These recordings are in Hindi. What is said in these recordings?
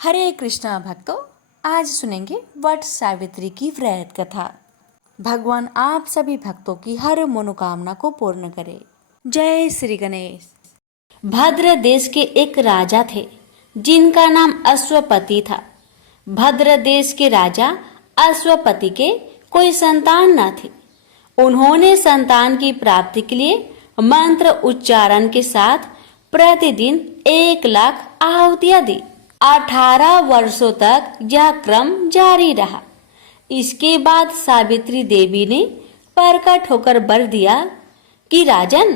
हरे कृष्णा भक्तों, आज सुनेंगे वट सावित्री की व्रत कथा। भगवान आप सभी भक्तों की हर मनोकामना को पूर्ण करे। जय श्री गणेश। भद्र देश के एक राजा थे जिनका नाम अश्वपति था। भद्र देश के राजा अश्वपति के कोई संतान न थी। उन्होंने संतान की प्राप्ति के लिए मंत्र उच्चारण के साथ प्रतिदिन 1,00,000 आहुतियां दी। 18 वर्षों तक यह क्रम जारी रहा। इसके बाद सावित्री देवी ने प्रकट होकर वर दिया कि राजन,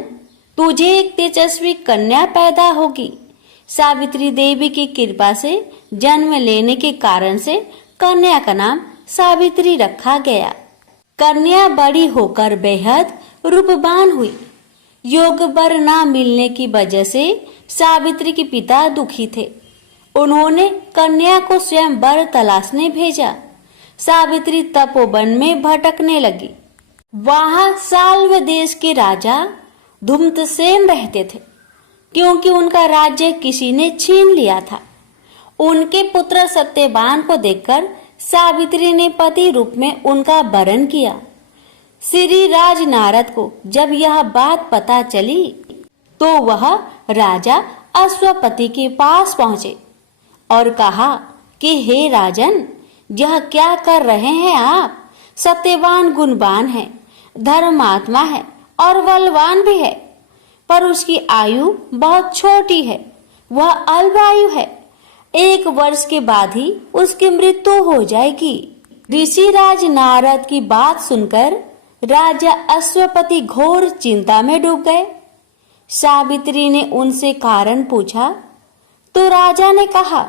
तुझे एक तेजस्वी कन्या पैदा होगी। सावित्री देवी की कृपा से जन्म लेने के कारण से कन्या का नाम सावित्री रखा गया। कन्या बड़ी होकर बेहद रूपवान हुई। योग वर न मिलने की वजह से सावित्री के पिता दुखी थे। उन्होंने कन्या को स्वयं वर तलाशने भेजा। सावित्री तपोवन में भटकने लगी। वहां साल्व देश के राजा धूम्रसेन रहते थे, क्योंकि उनका राज्य किसी ने छीन लिया था। उनके पुत्र सत्यवान को देखकर सावित्री ने पति रूप में उनका वरण किया। श्री राज नारद को जब यह बात पता चली तो वह राजा अश्वपति के पास पहुंचे और कहा कि हे राजन, यह क्या कर रहे हैं आप? सत्यवान गुणवान है, धर्मात्मा है और बलवान भी है, पर उसकी आयु बहुत छोटी है। वह अल्पायु है। 1 वर्ष के बाद ही उसकी मृत्यु हो जाएगी। ऋषिराज नारद की बात सुनकर राजा अश्वपति घोर चिंता में डूब गए। सावित्री ने उनसे कारण पूछा तो राजा ने कहा,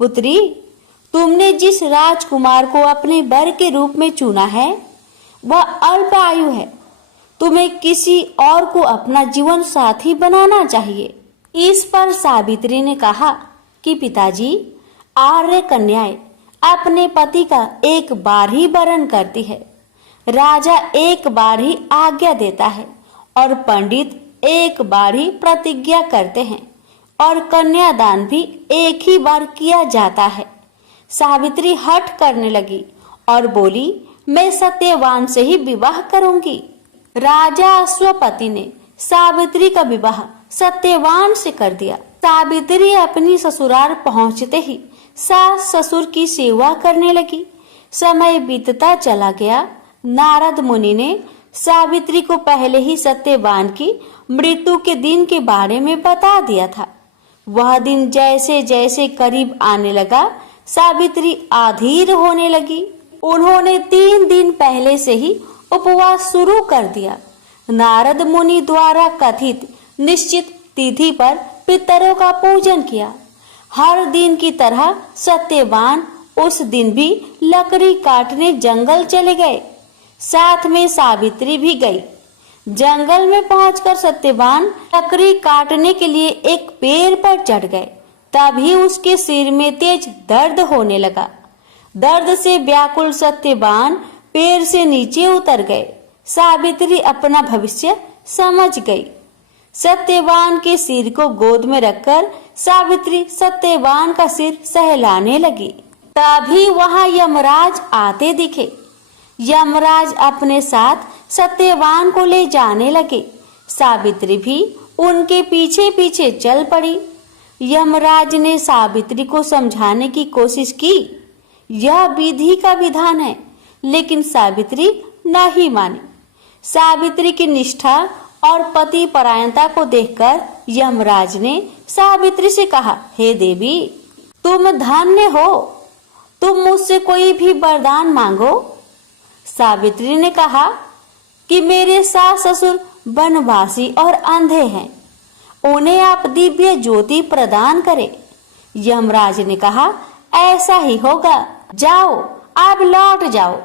पुत्री, तुमने जिस राजकुमार को अपने वर के रूप में चुना है वह अल्प आयु है। तुम्हें किसी और को अपना जीवन साथी बनाना चाहिए। इस पर सावित्री ने कहा कि पिताजी, आर्य कन्याएं अपने पति का एक बार ही वरण करती है। राजा एक बार ही आज्ञा देता है और पंडित एक बार ही प्रतिज्ञा करते हैं और कन्यादान भी एक ही बार किया जाता है। सावित्री हठ करने लगी और बोली, मैं सत्यवान से ही विवाह करूंगी। राजा अश्वपति ने सावित्री का विवाह सत्यवान से कर दिया। सावित्री अपनी ससुराल पहुंचते ही सास ससुर की सेवा करने लगी। समय बीतता चला गया। नारद मुनि ने सावित्री को पहले ही सत्यवान की मृत्यु के दिन के बारे में बता दिया था। वह दिन जैसे जैसे करीब आने लगा, सावित्री अधीर होने लगी। उन्होंने 3 दिन पहले से ही उपवास शुरू कर दिया। नारद मुनि द्वारा कथित निश्चित तिथि पर पितरों का पूजन किया। हर दिन की तरह सत्यवान उस दिन भी लकड़ी काटने जंगल चले गए। साथ में सावित्री भी गई। जंगल में पहुंचकर सत्यवान लकड़ी काटने के लिए एक पेड़ पर चढ़ गए। तभी उसके सिर में तेज दर्द होने लगा। दर्द से व्याकुल सत्यवान पेड़ से नीचे उतर गए। सावित्री अपना भविष्य समझ गई। सत्यवान के सिर को गोद में रखकर सावित्री सत्यवान का सिर सहलाने लगी। तभी वहां यमराज आते दिखे। यमराज अपने साथ सत्यवान को ले जाने लगे। सावित्री भी उनके पीछे पीछे चल पड़ी। यमराज ने सावित्री को समझाने की कोशिश की। यह विधि का विधान है, लेकिन सावित्री नहीं मानी। सावित्री की निष्ठा और पति परायणता को देखकर यमराज ने सावित्री से कहा, हे देवी, तुम धन्य हो। तुम मुझसे कोई भी वरदान मांगो। सावित्री ने कहा कि मेरे सास ससुर वनवासी और अंधे हैं, उन्हें आप दिव्य ज्योति प्रदान करें। यमराज ने कहा, ऐसा ही होगा, जाओ, आप लौट जाओ।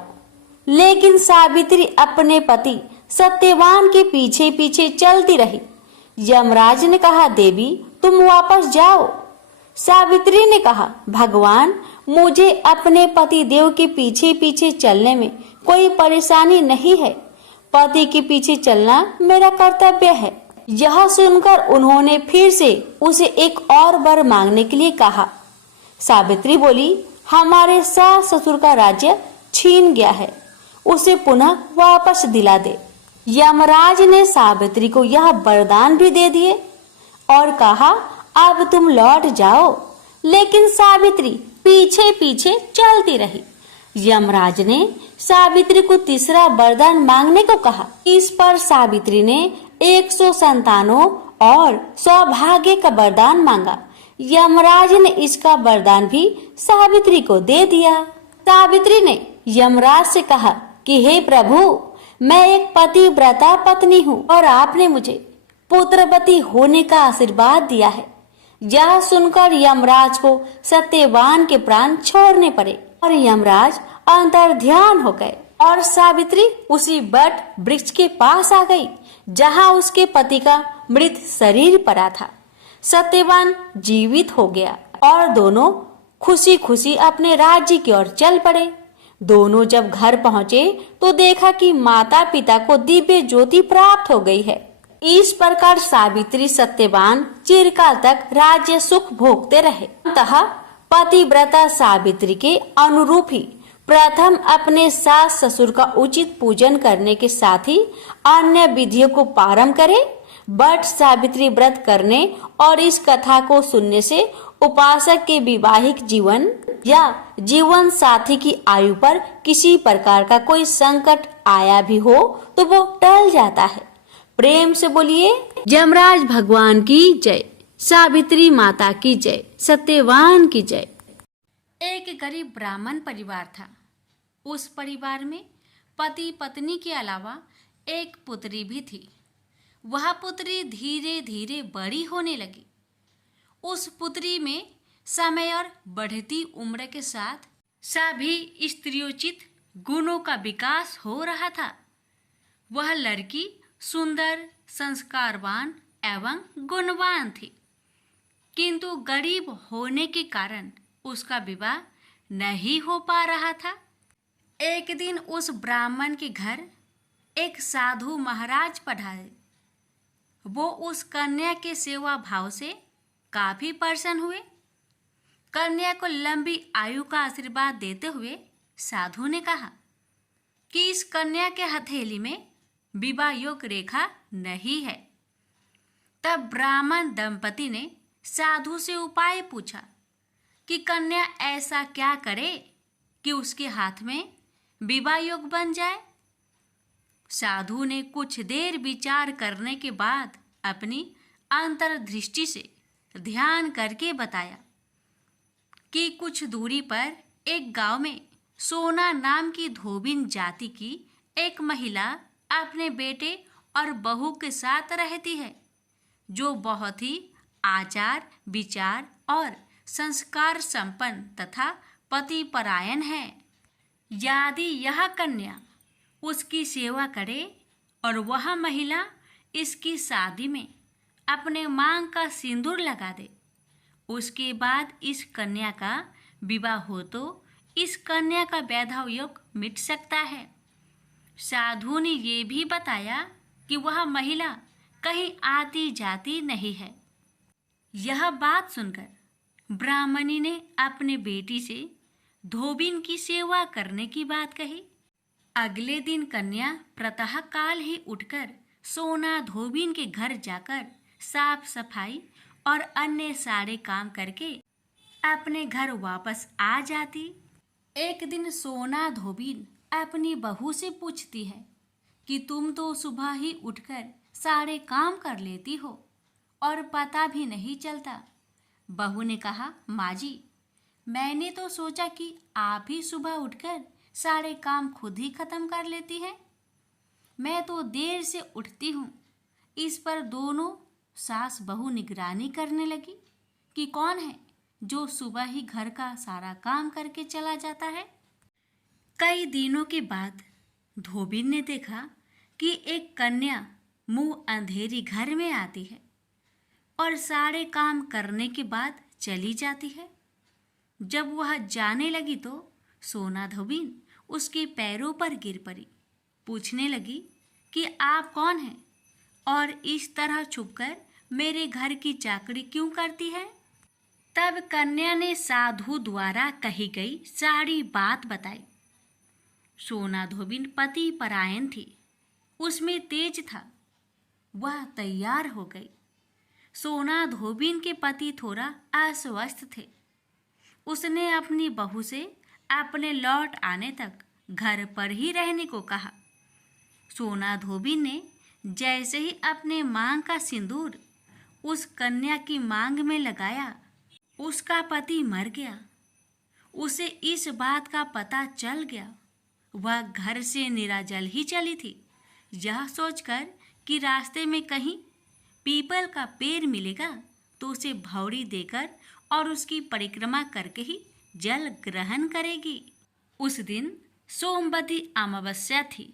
लेकिन सावित्री अपने पति सत्यवान के पीछे पीछे चलती रही। यमराज ने कहा, देवी, तुम वापस जाओ। सावित्री ने कहा, भगवान, मुझे अपने पति देव के पीछे पीछे चलने में कोई परेशानी नहीं है। पति के पीछे चलना मेरा कर्तव्य है। यह सुनकर उन्होंने फिर से उसे एक और वर मांगने के लिए कहा। सावित्री बोली, हमारे सास ससुर का राज्य छीन गया है, उसे पुनः वापस दिला दे। यमराज ने सावित्री को यह वरदान भी दे दिए और कहा, अब तुम लौट जाओ। लेकिन सावित्री पीछे पीछे चलती रही। यमराज ने सावित्री को तीसरा वरदान मांगने को कहा। इस पर सावित्री ने 100 संतानों और सौभाग्य का वरदान मांगा। यमराज ने इसका वरदान भी सावित्री को दे दिया। सावित्री ने यमराज से कहा कि हे प्रभु, मैं एक पतिव्रता पत्नी हूँ और आपने मुझे पुत्रवती होने का आशीर्वाद दिया है। यह सुनकर यमराज को सत्यवान के प्राण छोड़ने पड़े और यमराज अंतर्ध्यान हो गए और सावित्री उसी वट वृक्ष के पास आ गई जहाँ उसके पति का मृत शरीर पड़ा था। सत्यवान जीवित हो गया और दोनों खुशी खुशी अपने राज्य की ओर चल पड़े। दोनों जब घर पहुंचे तो देखा कि माता पिता को दिव्य ज्योति प्राप्त हो गई है। इस प्रकार सावित्री सत्यवान चिरकाल तक राज्य सुख भोगते रहे। अतः पतिव्रता सावित्री के अनुरूप ही प्रथम अपने सास ससुर का उचित पूजन करने के साथ ही अन्य विधियों को प्रारंभ करे। बट सावित्री व्रत करने और इस कथा को सुनने से उपासक के वैवाहिक जीवन या जीवन साथी की आयु पर किसी प्रकार का कोई संकट आया भी हो तो वो टल जाता है। प्रेम से बोलिए यमराज भगवान की जय, सावित्री माता की जय, सत्यवान की जय। एक गरीब ब्राह्मण परिवार था। उस परिवार में पति पत्नी के अलावा एक पुत्री भी थी। वह पुत्री धीरे धीरे बड़ी होने लगी। उस पुत्री में समय और बढ़ती उम्र के साथ सभी स्त्रियोचित गुणों का विकास हो रहा था। वह लड़की सुंदर, संस्कारवान एवं गुणवान थी, किंतु गरीब होने के कारण उसका विवाह नहीं हो पा रहा था। एक दिन उस ब्राह्मण के घर एक साधु महाराज पधारे। वो उस कन्या के सेवा भाव से काफी प्रसन्न हुए। कन्या को लंबी आयु का आशीर्वाद देते हुए साधु ने कहा कि इस कन्या के हथेली में विवाह योग रेखा नहीं है। तब ब्राह्मण दंपति ने साधु से उपाय पूछा कि कन्या ऐसा क्या करे कि उसके हाथ में विवाह योग बन जाए। साधु ने कुछ देर विचार करने के बाद अपनी अंतर्दृष्टि से ध्यान करके बताया कि कुछ दूरी पर एक गांव में सोना नाम की धोबिन जाति की एक महिला अपने बेटे और बहू के साथ रहती है, जो बहुत ही आचार विचार और संस्कार संपन्न तथा पतिपरायण है। यदि यह कन्या उसकी सेवा करे और वह महिला इसकी शादी में अपने मांग का सिंदूर लगा दे, उसके बाद इस कन्या का विवाह हो तो इस कन्या का वैधव योग मिट सकता है। साधु ने ये भी बताया कि वह महिला कहीं आती जाती नहीं है। यह बात सुनकर ब्राह्मणी ने अपने बेटी से धोबिन की सेवा करने की बात कही। अगले दिन कन्या प्रातः काल ही उठकर सोना धोबिन के घर जाकर साफ सफाई और अन्य सारे काम करके अपने घर वापस आ जाती। एक दिन सोना धोबिन अपनी बहू से पूछती है कि तुम तो सुबह ही उठकर सारे काम कर लेती हो और पता भी नहीं चलता। बहू ने कहा, माँ जी, मैंने तो सोचा कि आप ही सुबह उठकर सारे काम खुद ही खत्म कर लेती हैं। मैं तो देर से उठती हूँ। इस पर दोनों सास बहू निगरानी करने लगी कि कौन है जो सुबह ही घर का सारा काम करके चला जाता है। कई दिनों के बाद धोबिन ने देखा कि एक कन्या मुंह अंधेरी घर में आती है और सारे काम करने के बाद चली जाती है। जब वह जाने लगी तो सोना धोबिन उसके पैरों पर गिर पड़ी। पूछने लगी कि आप कौन हैं और इस तरह छुपकर मेरे घर की चाकरी क्यों करती है। तब कन्या ने साधु द्वारा कही गई सारी बात बताई। सोना धोबिन पति परायण थी, उसमें तेज था, वह तैयार हो गई। सोना धोबिन के पति थोड़ा अस्वस्थ थे। उसने अपनी बहू से अपने लौट आने तक घर पर ही रहने को कहा। सोना धोबिन ने जैसे ही अपने मांग का सिंदूर उस कन्या की मांग में लगाया, उसका पति मर गया। उसे इस बात का पता चल गया। वह घर से निराजल ही चली थी, यह सोचकर कि रास्ते में कहीं पीपल का पेड़ मिलेगा तो उसे भौरी देकर और उसकी परिक्रमा करके ही जल ग्रहण करेगी। उस दिन सोमवती अमावस्या थी।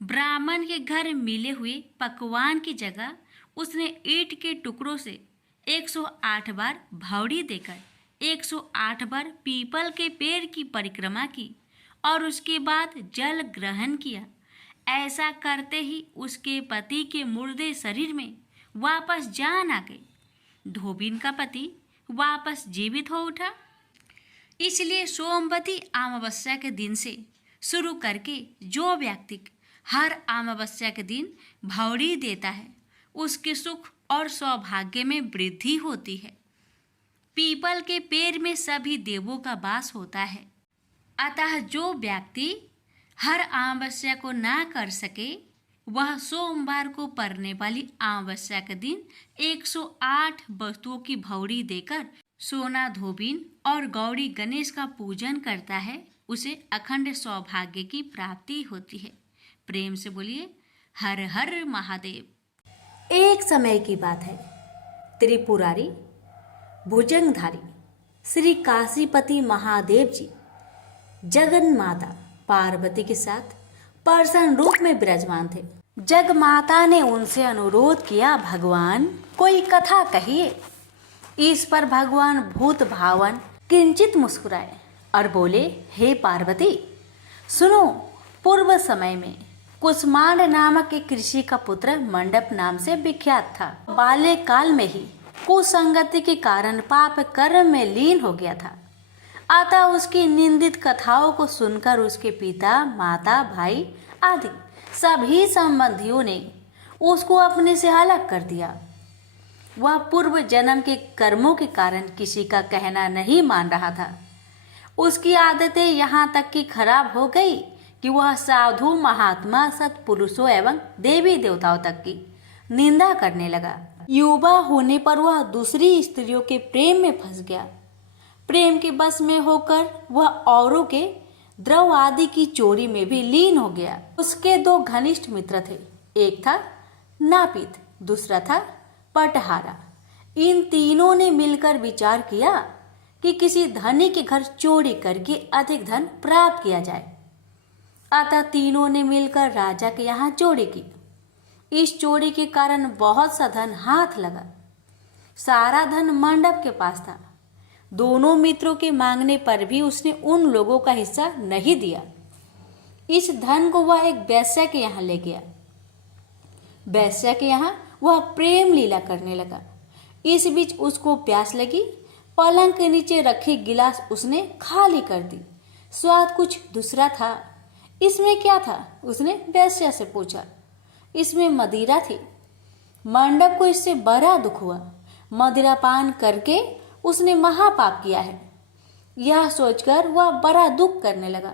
ब्राह्मण के घर मिले हुए पकवान की जगह उसने ईंट के टुकड़ों से 108 बार भौरी देकर 108 बार पीपल के पेड़ की परिक्रमा की और उसके बाद जल ग्रहण किया। ऐसा करते ही उसके पति के मुर्दे शरीर में वापस जान आ गई। धोबिन का पति वापस जीवित हो उठा। इसलिए सोमवती अमावस्या के दिन से शुरू करके जो व्यक्ति हर अमावस्या के दिन भौरी देता है, उसके सुख और सौभाग्य में वृद्धि होती है। पीपल के पेड़ में सभी देवों का वास होता है। अतः जो व्यक्ति हर अमावस्या को ना कर सके, वह सोमवार को पड़ने वाली अमावस्या के दिन 108 वस्तुओं की भौरी देकर सोना धोबिन और गौरी गणेश का पूजन करता है, उसे अखंड सौभाग्य की प्राप्ति होती है। प्रेम से बोलिए हर हर महादेव। एक समय की बात है। त्रिपुरारी भुजंगधारी श्री काशीपति महादेव जी जगन माता पार्वती के साथ पर्सन रूप में विराजमान थे। जग माता ने उनसे अनुरोध किया, भगवान कोई कथा कहिए। इस पर भगवान भूत भावन किंचित मुस्कुराए और बोले, हे पार्वती सुनो, पूर्व समय में कुसमांड नामक एक ऋषि का पुत्र मंडप नाम से विख्यात था। बाल्य काल में ही कुसंगति के कारण पाप कर्म में लीन हो गया था। अतः उसकी निंदित कथाओं को सुनकर उसके पिता, माता, भाई आदि सभी संबंधियों ने उसको अपने से अलग कर दिया। वह पूर्व जन्म के कर्मों के कारण किसी का कहना नहीं मान रहा था। उसकी आदतें यहाँ तक कि खराब हो गई कि वह साधु, महात्मा, सत्पुरुषों एवं देवी देवताओं तक की निंदा करने लगा। युवा होने पर वह दूसरी स्त्रियों के प्रेम में फंस गया। प्रेम के बस में होकर वह औरों के द्रव आदि की चोरी में भी लीन हो गया। उसके दो घनिष्ठ मित्र थे, एक था नापित, दूसरा था पटहारा। इन तीनों ने मिलकर विचार किया कि किसी धनी के घर चोरी करके अधिक धन प्राप्त किया जाए। अतः तीनों ने मिलकर राजा के यहाँ चोरी की। इस चोरी के कारण बहुत सा धन हाथ लगा। सारा धन मंडप के पास था। दोनों मित्रों के मांगने पर भी उसने उन लोगों का हिस्सा नहीं दिया। इस धन को वह एक वैश्या के यहाँ ले गया। वैश्या के यहाँ वह प्रेम लीला करने लगा। इस बीच उसको प्यास लगी। पलंग के नीचे रखी गिलास उसने खाली कर दी। स्वाद कुछ दूसरा था। इसमें क्या था? उसने वैश्या से पूछा। इसमें मदिरा थी। मंडप को इससे बड़ा दुख हुआ। मदिरा पान करके उसने महापाप किया है, यह सोचकर वह बड़ा दुख करने लगा।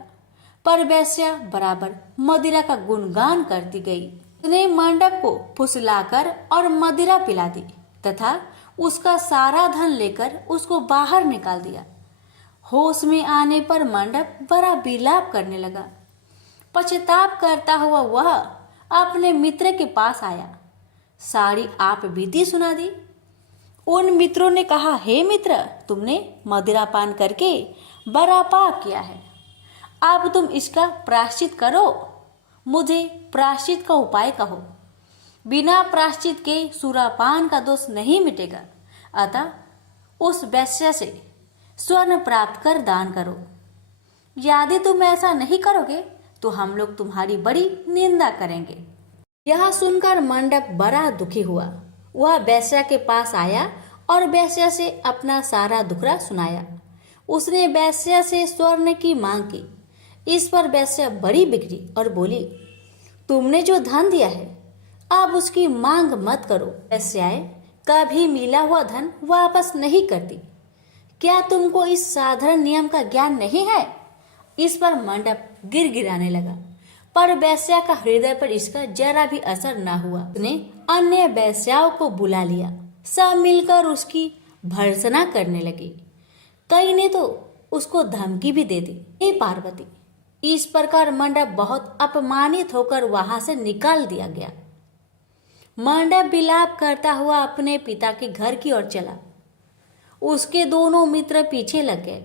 पर वैश्या बराबर मदिरा का गुणगान करती गई। उसने मंडप को फुसलाकर और मदिरा पिला दी तथा उसका सारा धन लेकर उसको बाहर निकाल दिया। होश में आने पर मंडप बड़ा विलाप करने लगा। पश्चाताप करता हुआ वह अपने मित्र के पास आया। सारी आप बीती सुना दी। उन मित्रों ने कहा, हे मित्र, तुमने मदिरा पान करके बड़ा पाप किया है। अब तुम इसका प्रायश्चित करो। मुझे प्रायश्चित का उपाय कहो। बिना प्रायश्चित के सुरापान का दोष नहीं मिटेगा। अतः उस वैश्य से स्वर्ण प्राप्त कर दान करो। यदि तुम ऐसा नहीं करोगे तो हम लोग तुम्हारी बड़ी निंदा करेंगे। यह सुनकर मंडप बड़ा दुखी हुआ। वह वैश्या के पास आया और वेश्या से अपना सारा दुखड़ा सुनाया। उसने वेश्या से स्वर्ण की मांग की। इस पर वेश्या बड़ी बिगड़ी और बोली, तुमने जो धन दिया है अब उसकी मांग मत करो। वेश्याएं कभी मिला हुआ धन वापस नहीं करती। क्या तुमको इस साधारण नियम का ज्ञान नहीं है? इस पर मंडप गिड़गिड़ाने लगा, पर वेश्या का हृदय पर इसका जरा भी असर न हुआ। उसने अन्य वेश्याओं को बुला लिया। सब मिलकर उसकी भर्त्सना करने लगी। कई ने तो उसको धमकी भी दे दी। हे पार्वती! इस प्रकार मंडप बहुत अपमानित होकर वहां से निकाल दिया गया। मंडप विलाप करता हुआ अपने पिता के घर की ओर चला। उसके दोनों मित्र पीछे लग गए।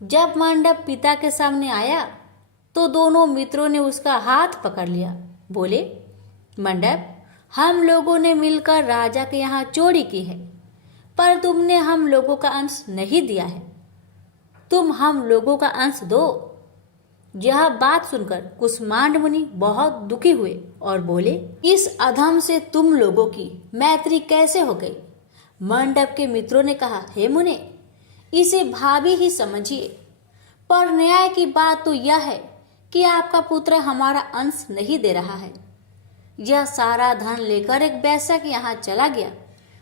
जब मंडप पिता के सामने आया तो दोनों मित्रों ने उसका हाथ पकड़ लिया। बोले, मंडप, हम लोगों ने मिलकर राजा के यहाँ चोरी की है, पर तुमने हम लोगों का अंश नहीं दिया है। तुम हम लोगों का अंश दो। यह बात सुनकर कुष्मांड मुनि बहुत दुखी हुए और बोले, इस अधम से तुम लोगों की मैत्री कैसे हो गई? मंडप के मित्रों ने कहा, हे मुने, इसे भाभी ही समझिए, पर न्याय की बात तो यह है कि आपका पुत्र हमारा अंश नहीं दे रहा है। यह सारा धन लेकर एक वेश्या के यहाँ चला गया।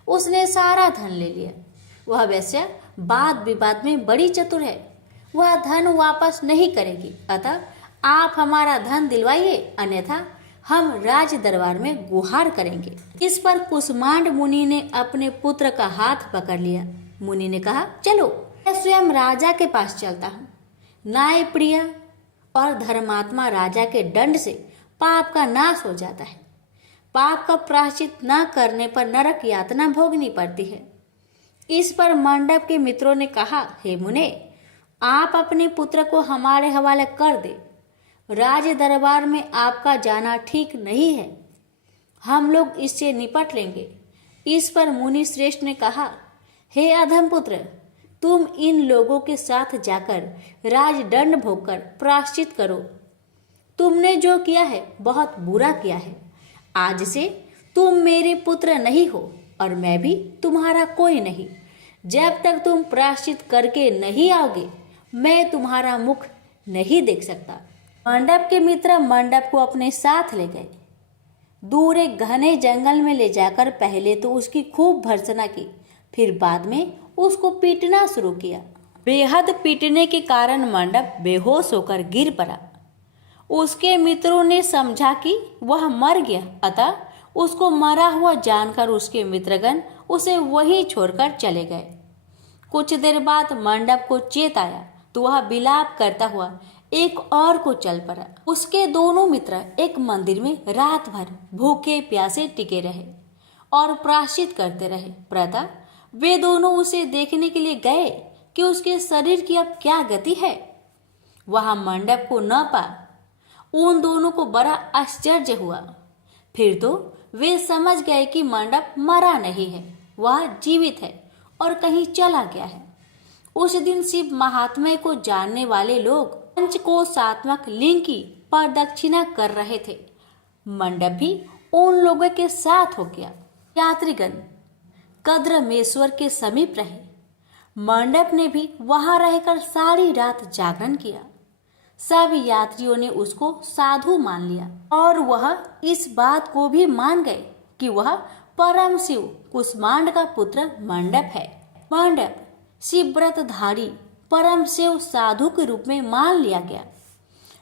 उसने सारा धन ले लिया। वह वेश्या वाद विवाद में बड़ी चतुर है। वह धन वापस नहीं करेगी। अतः आप हमारा धन दिलवाइए, अन्यथा हम राज दरबार में गुहार करेंगे। इस पर कुष्मांड मुनि ने अपने पुत्र का हाथ पकड़ लिया। मुनि ने कहा, चलो मैं स्वयं राजा के पास चलता हूँ। न्याय प्रिय और धर्मात्मा राजा के दंड से पाप का नाश हो जाता है। पाप का प्रायश्चित न करने पर नरक यातना भोगनी पड़ती है। इस पर मंडप के मित्रों ने कहा, हे मुने, आप अपने पुत्र को हमारे हवाले कर दे। राज दरबार में आपका जाना ठीक नहीं है। हम लोग इससे निपट लेंगे। इस पर मुनि श्रेष्ठ ने कहा, हे अधम पुत्र, तुम इन लोगों के साथ जाकर राजदंड भोगकर प्रायश्चित करो। तुमने जो किया है बहुत बुरा किया है। आज से तुम मेरे पुत्र नहीं हो और मैं भी तुम्हारा कोई नहीं। जब तक तुम प्रायश्चित करके नहीं आओगे, मैं तुम्हारा मुख नहीं देख सकता। मंडप के मित्र मंडप को अपने साथ ले गए। दूर एक घने जंगल में ले जाकर पहले तो उसकी खूब भर्त्सना की, फिर बाद में उसको पीटना शुरू किया। बेहद पीटने के कारण मंडप बेहोश होकर गिर पड़ा। उसके मित्रों ने समझा कि वह मर गया, अतः उसको मरा हुआ जानकर उसके मित्रगण उसे वहीं छोड़कर चले गए। कुछ देर बाद मंडप को चेत आया तो वह विलाप करता हुआ एक और को चल पड़ा। उसके दोनों मित्र एक मंदिर में रात भर भूखे प्यासे टिके रहे और प्रायश्चित करते रहे। प्रातः वे दोनों उसे देखने के लिए गए कि उसके शरीर की अब क्या गति है। वहां मंडप को न पा उन दोनों को बड़ा आश्चर्य हुआ। फिर तो वे समझ गए कि मंडप मरा नहीं है, वह जीवित है और कहीं चला गया है। उस दिन शिव महात्म्य को जानने वाले लोग पंचकोशात्मक लिंग की प्रदक्षिणा कर रहे थे। मंडप भी उन लोगों के साथ हो गया। यात्रीगण कद्रमेश्वर के समीप रहे। मंडप ने भी वहां रहकर सारी रात जागरण किया। सब यात्रियों ने उसको साधु मान लिया और वह इस बात को भी मान गए कि वह परम शिव कुष्मांड का पुत्र मंडप है। मंडप शिवव्रतधारी परम शिव साधु के रूप में मान लिया गया।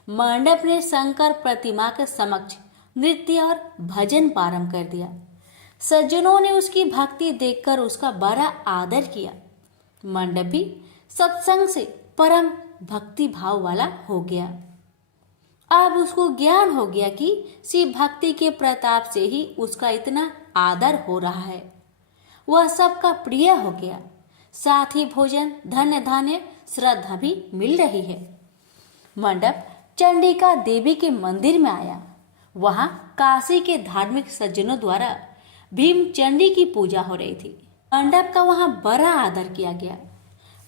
मंडप ने शंकर प्रतिमा के समक्ष नृत्य और भजन प्रारंभ कर दिया। सज्जनों ने उसकी भक्ति देखकर उसका बड़ा आदर किया। मंडप भी सत्संग से परम भक्ति भाव वाला हो गया। अब उसको ज्ञान हो गया कि शिव भक्ति के प्रताप से ही उसका इतना आदर हो रहा है। वह सबका प्रिय हो गया। साथ ही भोजन, धन्य धान्य, श्रद्धा भी मिल रही है। मंडप चंडिका देवी के मंदिर में आया। वहां काशी के धार्मिक सज्जनों द्वारा भीम चंडी की पूजा हो रही थी। मंडप का वहां बड़ा आदर किया गया।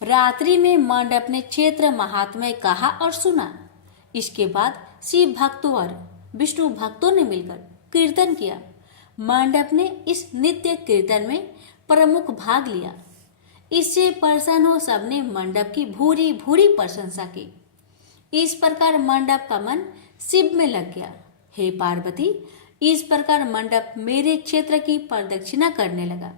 रात्रि में मंडप ने क्षेत्र महात्म्य कहा और सुना। इसके बाद शिव भक्तों और विष्णु भक्तों ने मिलकर कीर्तन किया। मंडप ने इस नित्य कीर्तन में प्रमुख भाग लिया। इससे प्रसन्न हो सबने मंडप की भूरी भूरी प्रशंसा की। इस प्रकार मंडप का मन शिव में लग गया। हे पार्वती, इस प्रकार मंडप मेरे क्षेत्र की प्रदक्षिणा करने लगा।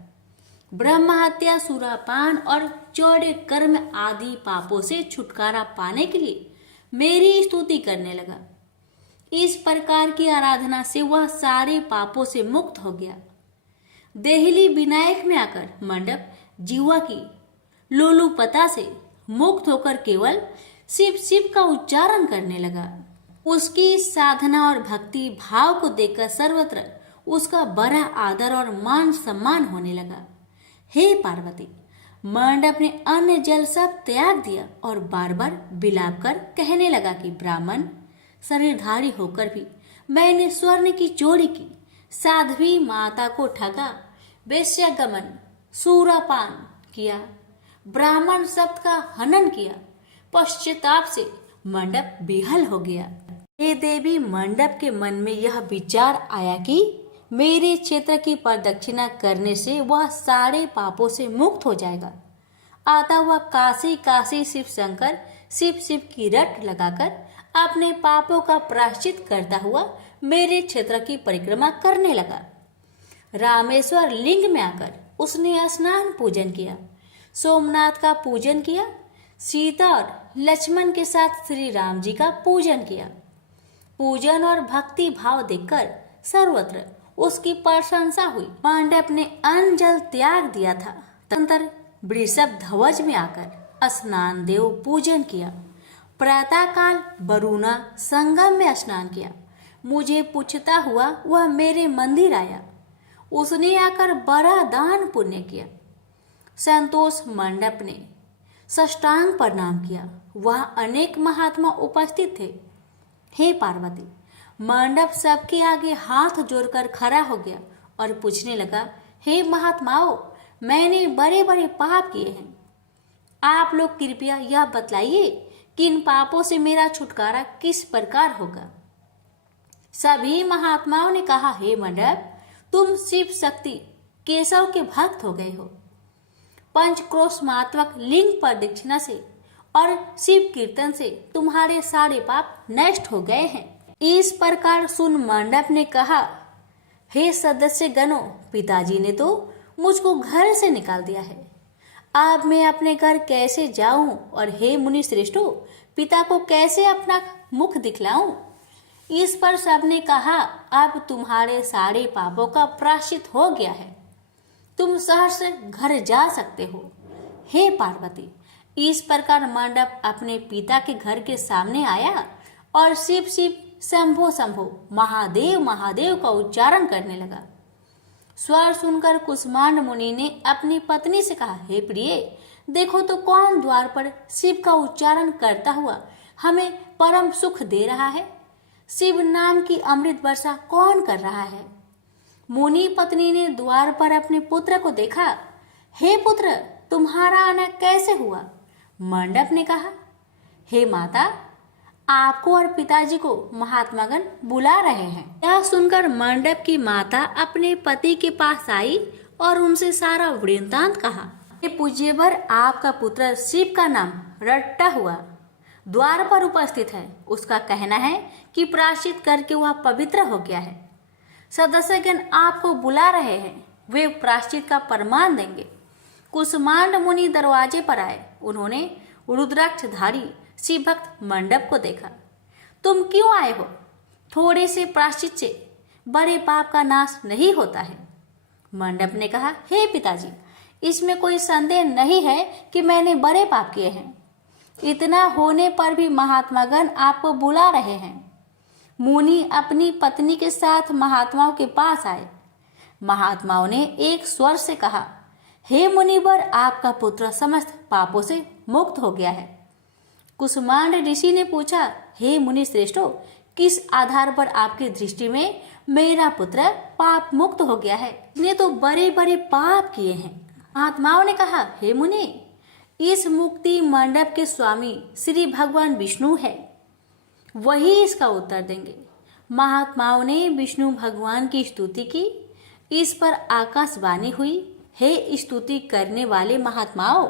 ब्रह्म हत्या, सुरापान और चौड़े कर्म आदि पापों से छुटकारा पाने के लिए मेरी स्तुति करने लगा। इस प्रकार की आराधना से वह सारे पापों से मुक्त हो गया। देहली विनायक में आकर मंडप जीवा की लोलुपता से मुक्त होकर केवल शिव शिव का उच्चारण करने लगा। उसकी साधना और भक्ति भाव को देखकर सर्वत्र उसका बड़ा आदर और मान सम्मान होने लगा। हे पार्वती, मंडप ने अन्न जल सब त्याग दिया और बार बार बिलाप कर कहने लगा कि ब्राह्मण शरीरधारी होकर भी मैंने स्वर्ण की चोरी की, साध्वी माता को ठगा, वेश्यागमन, सूरापान किया, ब्राह्मण शब्द का हनन किया। पश्चाताप से मंडप बेहाल हो गया। हे देवी, मंडप के मन में यह विचार आया कि मेरे क्षेत्र की प्रदक्षिणा करने से वह सारे पापों से मुक्त हो जाएगा। आता वह काशी काशी शिव शंकर शिव शिव की रट लगाकर अपने पापों का प्रायश्चित करता हुआ मेरे क्षेत्र की परिक्रमा करने लगा। रामेश्वर लिंग में आकर उसने स्नान पूजन किया, सोमनाथ का पूजन किया, सीता और लक्ष्मण के साथ श्री राम जी का पूजन किया। पूजन और भक्ति भाव देखकर सर्वत्र उसकी प्रशंसा हुई। मंडप ने अन्न जल त्याग दिया था। तदनंतर वृषभ ध्वज में आकर स्नान देव पूजन किया। प्रातः काल वरुणा संगम में स्नान किया। मुझे पूछता हुआ वह मेरे मंदिर आया। उसने आकर बड़ा दान पुण्य किया। संतोष मंडप ने साष्टांग प्रणाम किया। वह अनेक महात्मा उपस्थित थे। हे पार्वती, मंडप सबके आगे हाथ जोड़कर खड़ा हो गया और पूछने लगा, हे महात्माओं, मैंने बड़े बड़े पाप किए हैं। आप लोग कृपया यह बतलाइए कि इन पापों से मेरा छुटकारा किस प्रकार होगा। सभी महात्माओं ने कहा, हे मंडप, तुम शिव शक्ति केशव के भक्त हो गए हो। पंचक्रोशमात्मक लिंग प्रदक्षिणा से और शिव कीर्तन से तुम्हारे सारे पाप नष्ट हो गए हैं। इस प्रकार सुन मंडप ने कहा, हे सदस्य गणों, पिताजी ने तो मुझको घर से निकाल दिया है। अब मैं अपने घर कैसे जाऊं और हे मुनि श्रेष्ठों, पिता को कैसे अपना मुख दिखलाऊं। इस पर सबने कहा, अब तुम्हारे सारे पापों का प्रायश्चित हो गया है, तुम सहर्ष घर जा सकते हो। हे पार्वती, इस प्रकार मंडप अपने पिता के घर के सामने आया और शिव शिव शंभो शंभो महादेव महादेव का उच्चारण करने लगा। स्वर सुनकर कुष्मांड मुनि ने अपनी पत्नी से कहा, हे प्रिय, देखो तो कौन द्वार पर शिव का उच्चारण करता हुआ हमें परम सुख दे रहा है। शिव नाम की अमृत वर्षा कौन कर रहा है। मुनि पत्नी ने द्वार पर अपने पुत्र को देखा। हे पुत्र, तुम्हारा आना कैसे हुआ। मंडप ने कहा, हे माता, आपको और पिताजी को महात्मागण बुला रहे हैं। यह सुनकर मंडप की माता अपने पति के पास आई और उनसे सारा वृत्तांत कहा। हे पूज्यवर, आपका पुत्र शिव का नाम रट्टा हुआ द्वार पर उपस्थित है। उसका कहना है कि प्रायश्चित करके वह पवित्र हो गया है। सदस्यगण आपको बुला रहे हैं, वे प्रायश्चित का प्रमाण देंगे। कुष्मांड मुनि दरवाजे पर आए। उन्होंने रुद्राक्षधारी शिव भक्त मंडप को देखा। तुम क्यों आए हो। थोड़े से प्रायश्चित से बड़े पाप का नाश नहीं होता है। मंडप ने कहा, हे पिताजी, इसमें कोई संदेह नहीं है कि मैंने बड़े पाप किए हैं। इतना होने पर भी महात्मागण आपको बुला रहे हैं। मुनि अपनी पत्नी के साथ महात्माओं के पास आए। महात्माओं ने एक स्वर से कहा, हे मुनिवर, आपका पुत्र समस्त पापों से मुक्त हो गया है। कुष्मांड ऋषि ने पूछा, हे मुनि श्रेष्ठों, किस आधार पर आपकी दृष्टि में मेरा पुत्र पाप मुक्त हो गया है। इसने तो बड़े बड़े पाप किए हैं। महात्माओं ने कहा, हे मुनि, इस मुक्ति मंडप के स्वामी श्री भगवान विष्णु है, वही इसका उत्तर देंगे। महात्माओं ने विष्णु भगवान की स्तुति की। इस पर आकाशवाणी हुई, हे स्तुति करने वाले महात्माओं,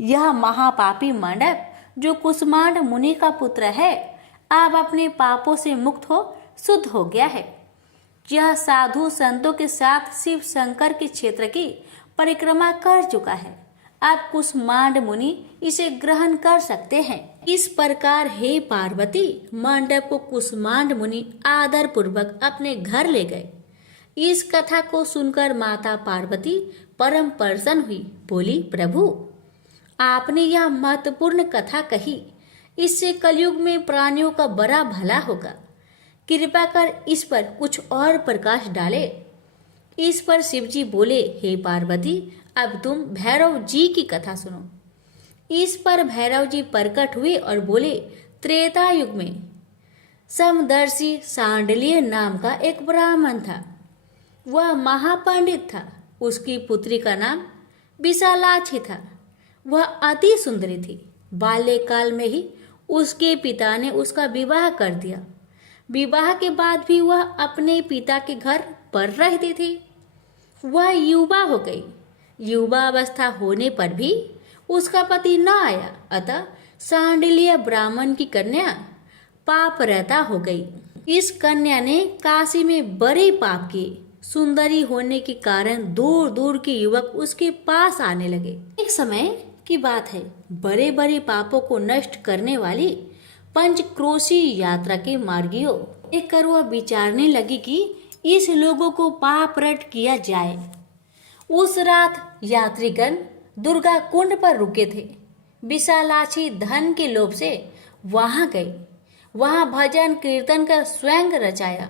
यह महापापी मंडप जो कुसमांड मुनि का पुत्र है, अब अपने पापों से मुक्त हो शुद्ध हो गया है। यह साधु संतों के साथ शिव शंकर के क्षेत्र की परिक्रमा कर चुका है। अब कुसमांड मुनि इसे ग्रहण कर सकते हैं। इस प्रकार हे पार्वती, मंडप को कुसमांड मुनि आदर पूर्वक अपने घर ले गए। इस कथा को सुनकर माता पार्वती परम प्रसन्न हुई। बोली, प्रभु, आपने यह महत्वपूर्ण कथा कही, इससे कलयुग में प्राणियों का बड़ा भला होगा। कृपा कर इस पर कुछ और प्रकाश डाले। इस पर शिवजी बोले, हे पार्वती, अब तुम भैरव जी की कथा सुनो। इस पर भैरव जी प्रकट हुए और बोले, त्रेता युग में समदर्शी सांडल्य नाम का एक ब्राह्मण था। वह महापंडित था। उसकी पुत्री का नाम विशालाक्षी था। वह अति सुंदरी थी। बाल्यकाल में ही उसके पिता ने उसका विवाह कर दिया। विवाह के बाद भी वह अपने पिता के घर पर रहती थी। वह युवा हो गई। युवा अवस्था होने पर भी उसका पति न आया, अतः सांडिल्य ब्राह्मण की कन्या पाप रहता हो गई। इस कन्या ने काशी में बड़े पाप किए। सुंदरी होने के कारण दूर दूर के युवक उसके पास आने लगे। एक समय की बात है, बड़े बड़े पापों को नष्ट करने वाली पंचक्रोशी यात्रा के मार्गियों देखकर वह विचारने लगी कि इस लोगों को पाप रट किया जाए। उस रात यात्रीगण दुर्गा कुंड पर रुके थे। विशालाक्षी धन के लोभ से वहां गई। वहां भजन कीर्तन कर स्वयं रचाया।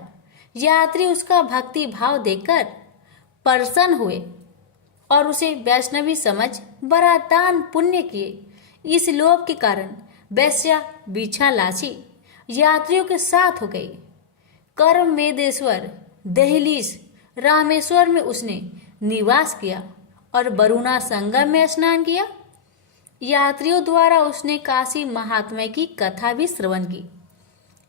यात्री उसका भक्ति भाव देखकर प्रसन्न हुए और उसे वैष्णवी समझ बड़ा दान पुण्य किए। इस लोभ के कारण वैश्या विशालाक्षी यात्रियों के साथ हो गई। करमेदेश्वर, दहलीज, रामेश्वर में उसने निवास किया और वरुणा संगम में स्नान किया। यात्रियों द्वारा उसने काशी महात्म्य की कथा भी श्रवण की।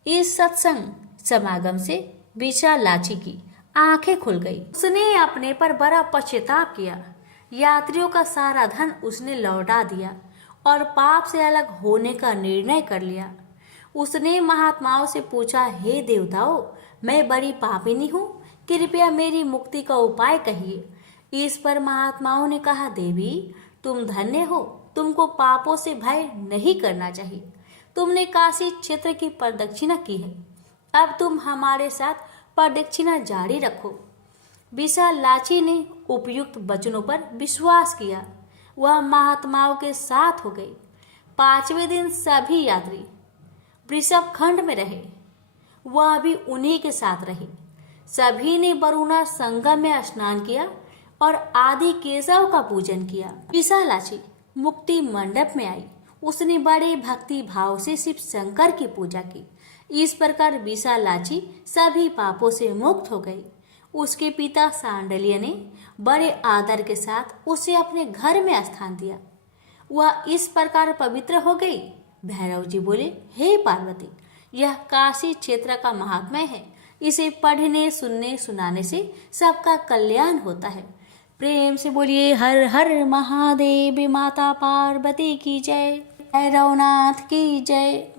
इस सत्संग समागम से विशालाक्षी की आंखें खुल गई। उसने अपने पर बड़ा पश्चाताप किया। यात्रियों का सारा धन उसने लौटा दिया और पाप से अलग होने का निर्णय कर लिया। उसने महात्माओं से पूछा, हे देवताओं, मैं बड़ी पापिनी हूँ, कृपया मेरी मुक्ति का उपाय कहिए। इस पर महात्माओं ने कहा, देवी, तुम धन्य हो, तुमको पापों से भय नहीं करना चाहिए। तुमने काशी क्षेत्र की प्रदक्षिणा की है, अब तुम हमारे साथ प्रदक्षिणा जारी रखो। विशालाक्षी ने उपयुक्त वचनों पर विश्वास किया। वह महात्माओं के साथ हो गई। 5वें दिन सभी यात्री वृषभ खंड में रहे। वह भी उन्हीं के साथ रही। सभी ने वरुणा संगम में स्नान किया और आदि केशव का पूजन किया। विशालाक्षी मुक्ति मंडप में आई। उसने बड़े भक्ति भाव से शिव शंकर की पूजा की। इस प्रकार विशालाक्षी सभी पापों से मुक्त हो गई। उसके पिता सांडल्य ने बड़े आदर के साथ उसे अपने घर में स्थान दिया। वह इस प्रकार पवित्र हो गई। भैरव जी बोले, हे पार्वती, यह काशी क्षेत्र का महात्म्य है। इसे पढ़ने, सुनने, सुनाने से सबका कल्याण होता है। प्रेम से बोलिए हर हर महादेव। माता पार्वती की जय। भैरवनाथ की जय।